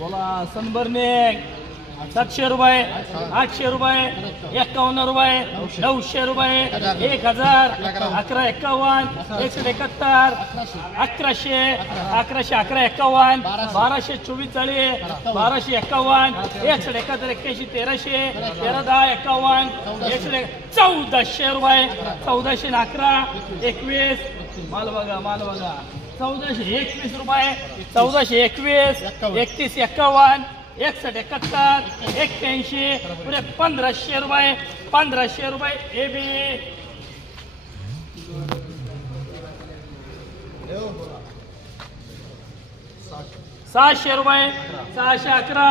बोला सनबर्ने सातशे रुपये आठशे रुपये एकावन्न रुपये नऊशे रुपये एक हजार अकरा एकावन्न एकशे एकाहत्तर अकराशे अकराशे अकरा एकावन्न बाराशे चोवीस चाळीस बाराशे एकावन्न एकशे एकाहत्तर एक्क्याऐंशी तेराशे तेरा दहा एकावन्न एकशे चौदाशे रुपये चौदाशे अकरा एकवीस. माल बघा माल बघा. चौदाशे एकवीस रुपये चौदाशे एकवीस एकतीस एकावन्न एकसठ एकाहत्तर एक्क्याऐंशी पुढे पंधराशे रुपये पंधराशे रुपये ए बी सहाशे रुपये सहाशे अकरा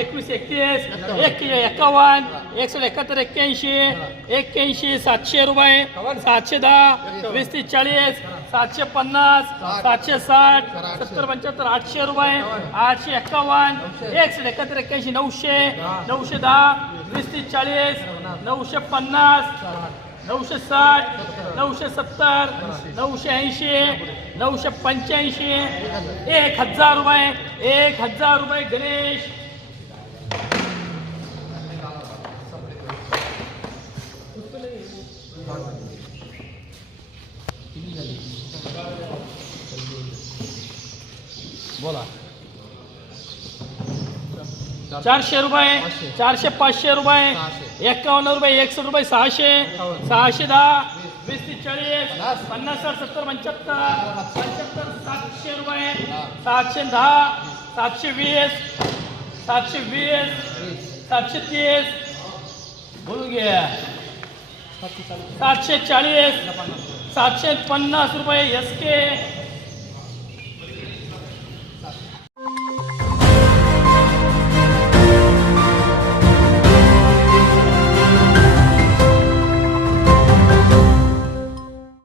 एकवीस एकतीस एक एकावन्न एकशे एकाहत्तर एक्क्याऐंशी एक्क्याऐंशी सातशे रुपये सातशे दहा वीस तीस चाळीस सातशे पन्नास सातशे साठ सत्तर पंच्याहत्तर आठशे रुपये आठशे एकावन्न एकशे एकाहत्तर एक्क्याऐंशी नऊशे नऊशे दहा वीस तीस चाळीस नऊशे पन्नास नऊशे साठ नऊशे सत्तर नऊशे. ऐंशी नऊशे पंच्याऐंशी एक हजार रुपये एक हजार रुपये गणेश. बोला. चारशे रुपये चारशे पाचशे रुपये एकावन्न रुपये एकसष्ट रुपये सहाशे सहाशे दहा वीस. तीस चाळीस पन्नास. साठ सत्तर पंच्याहत्तर पंच्याहत्तर सातशे रुपये सातशे दहा सातशे वीस सातशे वीस सातशे तीस. बोलू घ्या सातशे चाळीस. सातशे पन्नास रुपये एस के